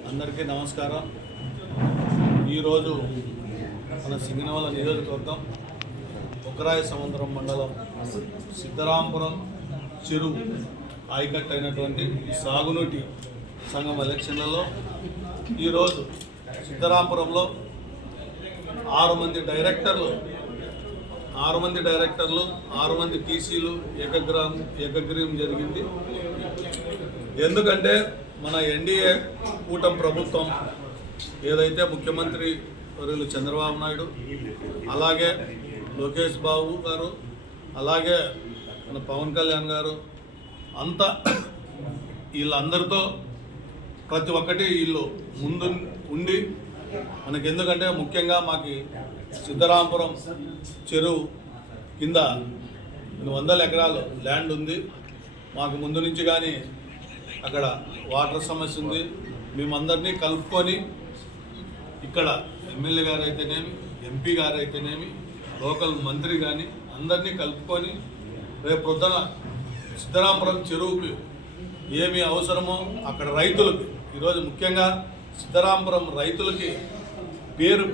అందరికీ నమస్కారం. ఈరోజు మన సింగనమల నియోజకవర్గం ఒకరాయ సముద్రం మండలం సిద్ధరాంపురం చెరువు ఆయకట్టు అయినటువంటి సాగునీటి సంఘం ఎలక్షన్లలో ఈరోజు సిద్ధరాంపురంలో 6 మంది డైరెక్టర్లు 6 మంది టీసీలు ఏకగ్రీవం జరిగింది. ఎందుకంటే మన ఎన్డీఏ కూటమి ప్రభుత్వం ఏదైతే ముఖ్యమంత్రి వర్యులు చంద్రబాబు నాయుడు, అలాగే లోకేష్ బాబు గారు, అలాగే మన పవన్ కళ్యాణ్ గారు అంతా వీళ్ళందరితో ప్రతి ఒక్కటి వీళ్ళు ముందు ఉండి మనకి, ఎందుకంటే ముఖ్యంగా మాకు సిద్ధరాంపురం చెరువు కింద 100 ఎకరాలు ల్యాండ్ ఉంది. మాకు ముందు నుంచి కానీ అక్కడ వాటర్ సమస్య ఉంది. మేమందరినీ కలుపుకొని ఇక్కడ ఎమ్మెల్యే గారు అయితేనేమి, ఎంపీ గారు అయితేనేమి, లోకల్ మంత్రి కానీ అందరినీ కలుపుకొని రేపు పొద్దున సిద్ధరాంపురం చెరువుకి ఏమి అవసరమో అక్కడ రైతులకు, ఈరోజు ముఖ్యంగా సిద్ధరాంపురం రైతులకి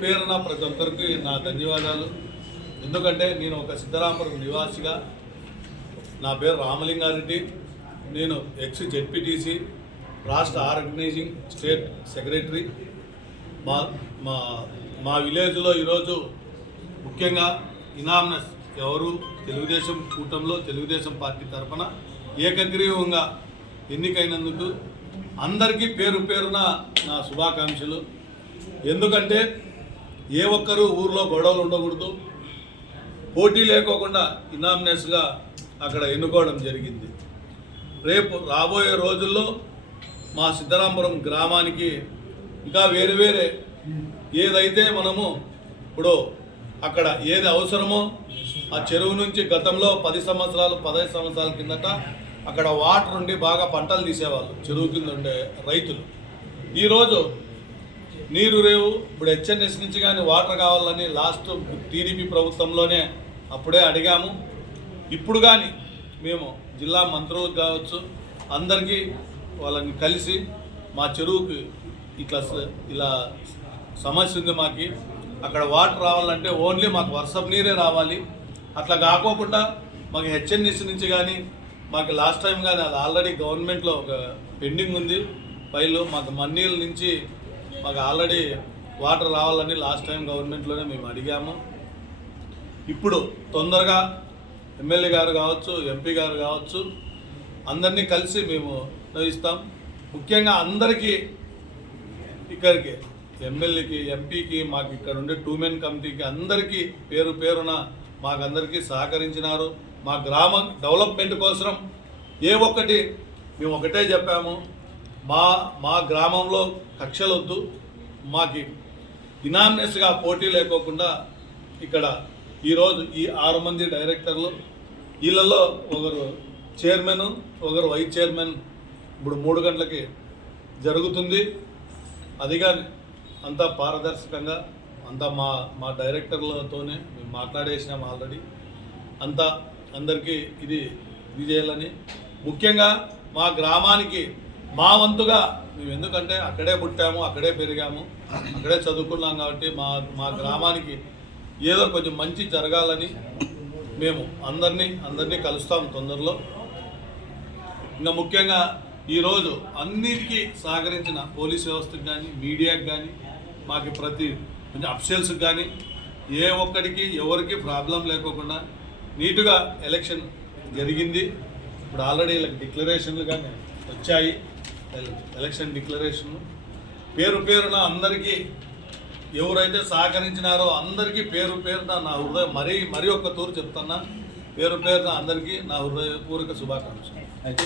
పేరున ప్రతి ఒక్కరికి నా ధన్యవాదాలు. ఎందుకంటే నేను ఒక సిద్ధరాంపురం నివాసిగా, నా పేరు రామలింగారెడ్డి, నేను ఎక్స్ జెడ్పీటీసీ, రాష్ట్ర ఆర్గనైజింగ్ స్టేట్ సెక్రటరీ. మా విలేజ్లో ఈరోజు ముఖ్యంగా ఇనామ్నస్ ఎవరు తెలుగుదేశం కూటమిలో తెలుగుదేశం పార్టీ తరఫున ఏకగ్రీవంగా ఎన్నికైనందుకు అందరికీ పేరున నా శుభాకాంక్షలు. ఎందుకంటే ఏ ఒక్కరూ ఊర్లో గొడవలు ఉండకూడదు, పోటీ లేకోకుండా ఇనామ్నస్గా అక్కడ ఎన్నుకోవడం జరిగింది. రేపు రాబోయే రోజుల్లో మా సిద్ధరాంపురం గ్రామానికి ఇంకా వేరే ఏదైతే మనము ఇప్పుడు అక్కడ ఏది అవసరమో ఆ చెరువు నుంచి గతంలో 15 సంవత్సరాల కిందట అక్కడ వాటర్ ఉండి బాగా పంటలు తీసేవాళ్ళు చెరువు కింద ఉండే రైతులు. ఈరోజు నీరు రేవు, ఇప్పుడు హెచ్ఎన్ఎస్ నుంచి కానీ వాటర్ కావాలని లాస్ట్ టీడీపీ ప్రభుత్వంలోనే అప్పుడే అడిగాము. ఇప్పుడు కానీ మేము జిల్లా మంత్రులకు కావచ్చు అందరికీ వాళ్ళని కలిసి మా చెరువుకి ఇలా సమస్య ఉంది, మాకు అక్కడ వాటర్ రావాలంటే ఓన్లీ మాకు వర్షపు నీరే రావాలి. అట్లా కాకోకుండా మాకు హెచ్ఎన్ఎస్ నుంచి కానీ మాకు లాస్ట్ టైం కానీ అది ఆల్రెడీ గవర్నమెంట్లో ఒక పెండింగ్ ఉంది ఫైలు. మాకు మన్నీల నుంచి మాకు ఆల్రెడీ వాటర్ రావాలని లాస్ట్ టైం గవర్నమెంట్లోనే మేము అడిగాము. ఇప్పుడు తొందరగా ఎమ్మెల్యే గారు కావచ్చు, ఎంపీ గారు కావచ్చు అందరినీ కలిసి మేము నిర్వహిస్తాం. ముఖ్యంగా అందరికీ ఇక్కడికి ఎమ్మెల్యేకి, ఎంపీకి, మాకు ఇక్కడ ఉండే 2 మెన్ కమిటీకి అందరికీ పేరున మాకందరికీ సహకరించినారు. మా గ్రామం డెవలప్మెంట్ కోసం ఏ ఒక్కటి మేము ఒకటే చెప్పాము, మా గ్రామంలో కక్షలొద్దు, మాకు ఇనామినస్గా పోటీ లేకోకుండా ఇక్కడ ఈరోజు ఈ 6 మంది డైరెక్టర్లు, వీళ్ళల్లో ఒకరు చైర్మన్, ఒకరు వైస్ చైర్మన్ ఇప్పుడు 3 గంటలకి జరుగుతుంది. అది కానీ అంతా పారదర్శకంగా అంతా మా డైరెక్టర్లతోనే మేము మాట్లాడేసినాం ఆల్రెడీ. అంతా అందరికీ ఇది చేయాలని, ముఖ్యంగా మా గ్రామానికి మా వంతుగా మేము, ఎందుకంటే అక్కడే పుట్టాము, అక్కడే పెరిగాము, అక్కడే చదువుకున్నాం కాబట్టి మా గ్రామానికి ఏదో కొంచెం మంచి జరగాలని మేము అందరినీ కలుస్తాం తొందరలో. ఇంకా ముఖ్యంగా ఈరోజు అన్నిటికీ సహకరించిన పోలీస్ వ్యవస్థకు కానీ, మీడియాకి కానీ, మాకు ప్రతి కొంచెం అఫీషియల్స్కి కానీ ఏ ఒక్కడికి ఎవరికి ప్రాబ్లం లేకోకుండా నీట్గా ఎలక్షన్ జరిగింది. ఇప్పుడు ఆల్రెడీ వీళ్ళకి డిక్లరేషన్లు కానీ వచ్చాయి, ఎలక్షన్ డిక్లరేషన్లు. పేరున అందరికీ ఎవరైతే సహకరించినారో అందరికీ పేరున నా హృదయం మరీ ఒక్క తూరు చెప్తున్నా, పేరున అందరికీ నా హృదయపూర్వక శుభాకాంక్షలు. అయితే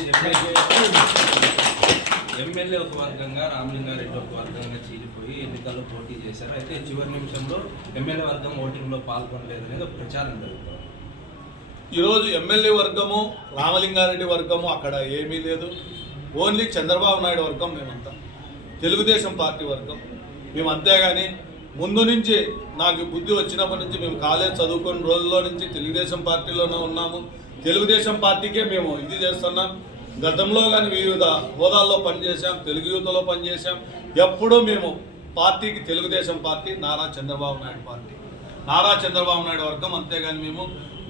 ఎమ్మెల్యే ఒక వర్గంగా, రామలింగారెడ్డి ఒక వర్గంగా చీలిపోయి ఎన్నికల్లో పోటీ చేశారు. అయితే చివరి నిమిషంలో ఎమ్మెల్యే వర్గం ఓటింగ్లో పాల్గొనలేదు అనేది ఒక ప్రచారం జరుగుతుంది. ఈరోజు ఎమ్మెల్యే వర్గము, రామలింగారెడ్డి వర్గము అక్కడ ఏమీ లేదు. ఓన్లీ చంద్రబాబు నాయుడు వర్గం మేమంతా, తెలుగుదేశం పార్టీ వర్గం మేము. అంతేగాని ముందు నుంచి నాకు బుద్ధి వచ్చినప్పటి నుంచి మేము కాలేజ్ చదువుకున్న రోజుల్లో నుంచి తెలుగుదేశం పార్టీలోనే ఉన్నాము. తెలుగుదేశం పార్టీకే మేము ఇది చేస్తున్నాం. గతంలో కానీ వివిధ హోదాల్లో పనిచేసాం, తెలుగు యువతలో పనిచేసాం, ఎప్పుడూ మేము పార్టీకి తెలుగుదేశం పార్టీ, నారా చంద్రబాబు నాయుడు పార్టీ, నారా చంద్రబాబు నాయుడు వర్గం, అంతేగాని మేము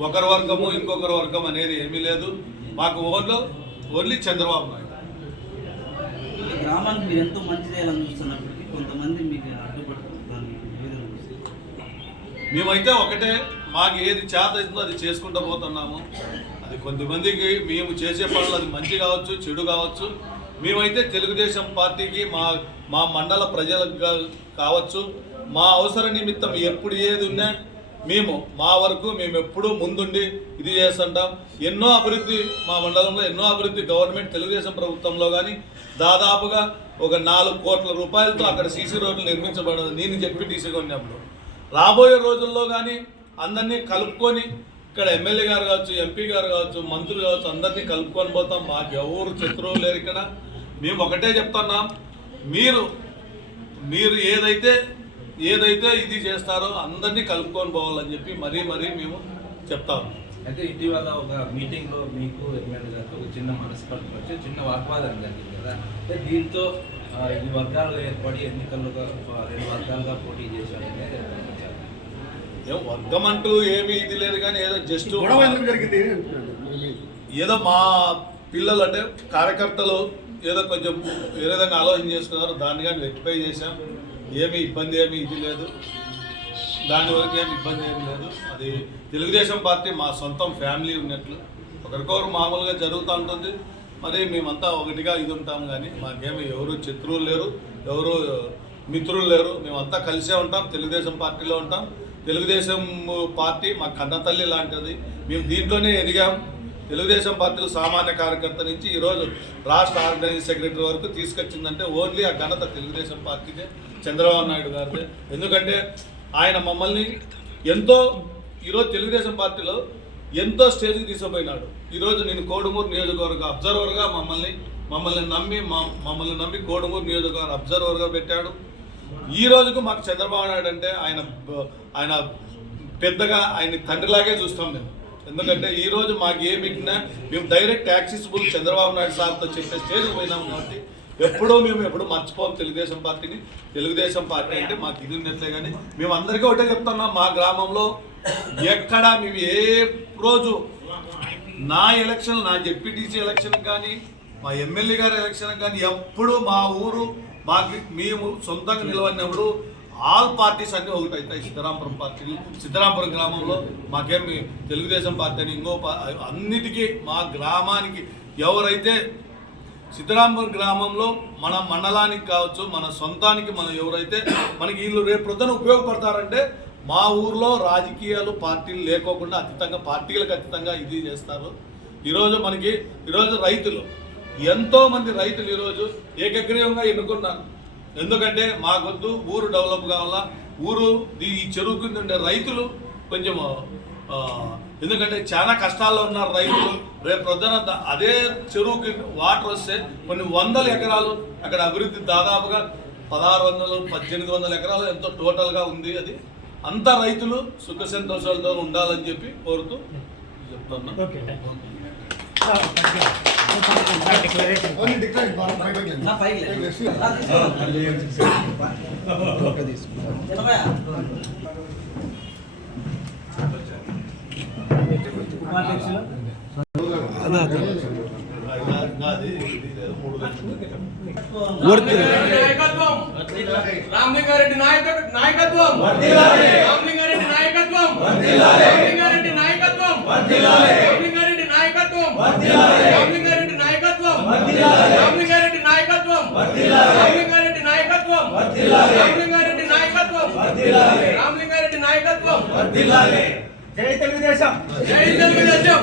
ఒకరి వర్గము ఇంకొకరి వర్గం అనేది ఏమీ లేదు. మాకు ఓన్లీ చంద్రబాబు నాయుడు. ఈ గ్రామానికి మీరు ఎంతో మంచి చేయాలని చూస్తున్నప్పటికీ కొంతమంది మీకు అడ్డుపడుతున్నారు. మేమైతే ఒకటే, మాకు ఏది చేత అవుతుందో అది చేసుకుంటూ పోతున్నాము. అది కొంతమందికి మేము చేసే పనులు అది మంచి కావచ్చు, చెడు కావచ్చు. మేమైతే తెలుగుదేశం పార్టీకి మా మండల ప్రజలకు కావచ్చు, మా అవసర నిమిత్తం ఎప్పుడు ఏది ఉన్నా మేము మా వరకు మేము ఎప్పుడూ ముందుండి ఇది చేస్తుంటాం. ఎన్నో అభివృద్ధి మా మండలంలో, ఎన్నో అభివృద్ధి గవర్నమెంట్ తెలుగుదేశం ప్రభుత్వంలో కానీ దాదాపుగా ఒక 4 కోట్ల రూపాయలతో అక్కడ సీసీ రోడ్లు నిర్మించబడదు. నేను చెప్పి తీసుకున్నప్పుడు రాబోయే రోజుల్లో కానీ అందరినీ కలుపుకొని ఇక్కడ ఎమ్మెల్యే గారు కావచ్చు, ఎంపీ గారు కావచ్చు, మంత్రులు కావచ్చు, అందరినీ కలుపుకొని పోతాం. మాకు ఎవరు శత్రువులు లేరు ఇక్కడ. మేము ఒకటే చెప్తున్నాం, మీరు ఏదైతే ఇది చేస్తారో అందరినీ కలుపుకొని పోవాలని చెప్పి మరీ మేము చెప్తాము. అయితే ఇటీవల ఒక మీటింగ్లో మీకు ఎమ్మెల్యే గారికి ఒక చిన్న మనస్పర్ధ వచ్చి చిన్న వాగ్వాదం జరిగింది కదా. అంటే దీంతో ఈ వర్గాలు ఏర్పడి ఎన్నికల్లో 2 వర్గాలుగా పోటీ చేశారని వర్గం అంటూ ఏమీ ఇది లేదు, కానీ ఏదో జస్ట్ ఏదో మా పిల్లలు అంటే కార్యకర్తలు ఏదో కొంచెం ఏ విధంగా ఆలోచన చేసుకున్నారు. దాన్ని కానీ రెక్టిఫై చేశాం. ఏమీ ఇబ్బంది ఏమీ ఇది లేదు, దాని వరకు ఏమి ఇబ్బంది ఏమి లేదు. అది తెలుగుదేశం పార్టీ మా సొంతం ఫ్యామిలీ ఉన్నట్లు ఒకరికొకరు మామూలుగా జరుగుతూ ఉంటుంది. మరి మేమంతా ఒకటిగా ఇది ఉంటాం, కానీ మాకేమి ఎవరు శత్రువులు లేరు, ఎవరు మిత్రులు లేరు. మేమంతా కలిసే ఉంటాం, తెలుగుదేశం పార్టీలో ఉంటాం. తెలుగుదేశం పార్టీ మా కన్నతల్లి లాంటిది. మేము దీంట్లోనే ఎదిగాం. తెలుగుదేశం పార్టీలో సామాన్య కార్యకర్త నుంచి ఈరోజు రాష్ట్ర ఆర్గనైజింగ్ సెక్రటరీ వరకు తీసుకొచ్చిందంటే ఓన్లీ ఆ ఘనత తెలుగుదేశం పార్టీదే, చంద్రబాబు నాయుడు గారిదే. ఎందుకంటే ఆయన మమ్మల్ని ఎంతో ఈరోజు తెలుగుదేశం పార్టీలో ఎంతో స్టేజ్కి తీసుకుపోయినాడు. ఈరోజు నేను కోడుమూరు నియోజకవర్గ అబ్జర్వర్గా మమ్మల్ని నమ్మి కోడుమూరు నియోజకవర్గ అబ్జర్వర్గా పెట్టాడు. ఈ రోజుకు మాకు చంద్రబాబు నాయుడు అంటే ఆయన పెద్దగా ఆయన తండ్రిలాగే చూస్తాం మేము. ఎందుకంటే ఈరోజు మాకు ఏమిటినా మేము డైరెక్ట్ యాక్సెసిబుల్ చంద్రబాబు నాయుడు సార్తో చెప్పే స్టేజ్కి పోయినాము. కాబట్టి మేము ఎప్పుడు మర్చిపోం తెలుగుదేశం పార్టీని. తెలుగుదేశం పార్టీ అంటే మాకు ఇది ఉన్నట్లే. కానీ మేము అందరికీ ఒకటే చెప్తున్నాం, మా గ్రామంలో ఎక్కడ మేము ఏ రోజు నా జెడ్పీటీసీ ఎలక్షన్ కానీ మా ఎమ్మెల్యే గారి ఎలక్షన్ కానీ ఎప్పుడు మా ఊరు మేము సొంతంగా నిలబడినప్పుడు ఆల్ పార్టీస్ అన్నీ ఒకటవుతాయి. సిద్ధరాంపురం గ్రామంలో మాకేమి తెలుగుదేశం పార్టీ అని అన్నిటికీ మా గ్రామానికి ఎవరైతే సిద్ధరాంపురం గ్రామంలో మన మండలానికి కావచ్చు, మన సొంతానికి ఎవరైతే మనకి వీళ్ళు రేపు ప్రొద్దున ఉపయోగపడతారంటే మా ఊర్లో రాజకీయాలు పార్టీలు లేకోకుండా పార్టీలకు అతీతంగా ఇది చేస్తారు. ఈరోజు రైతులు ఎంతోమంది రైతులు ఈరోజు ఏకగ్రీవంగా ఎన్నుకున్నారు. ఎందుకంటే మాకొద్దు ఊరు డెవలప్ కావాలా, ఈ చెరువు కింద ఉండే రైతులు కొంచెం ఎందుకంటే చాలా కష్టాల్లో ఉన్నారు రైతులు. రేపు ప్రొద్దున అదే చెరువుకి వాటర్ వస్తే కొన్ని 100 ఎకరాలు అక్కడ అభివృద్ధి దాదాపుగా 1600-1800 ఎకరాలు ఎంతో టోటల్గా ఉంది. అది అంతా రైతులు సుఖ సంతోషాలతో ఉండాలని చెప్పి కోరుతూ చెప్తున్నా. రామలింగారెడ్డి నాయకత్వం, రామలింగారెడ్డి నాయకత్వం, రామలింగారెడ్డి నాయకత్వం, రామలింగారెడ్డి నాయకత్వం, రామలింగారెడ్డి నాయకత్వం, రామలింగారెడ్డి నాయకత్వం, రామలింగారెడ్డి నాయకత్వం, రామలింగారెడ్డి నాయకత్వం, రామలింగారెడ్డి నాయకత్వం. జై తెలుగుదేశం, జై తెలుగుదేశం.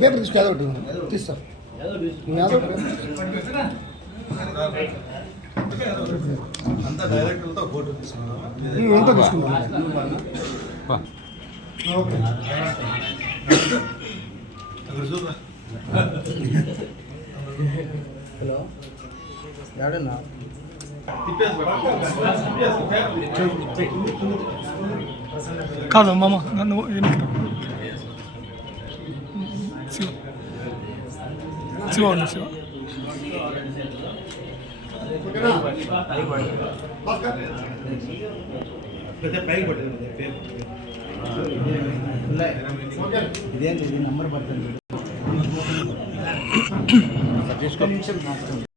పేపర్ తీస్తా అంతా డైరెక్టర్లతో ఫోటో తీసుకున్నాం. హలో ఎవడన్నా కాదు మామ నన్ను శివ శివ ఇదేంటి నంబర్ పడుతుంది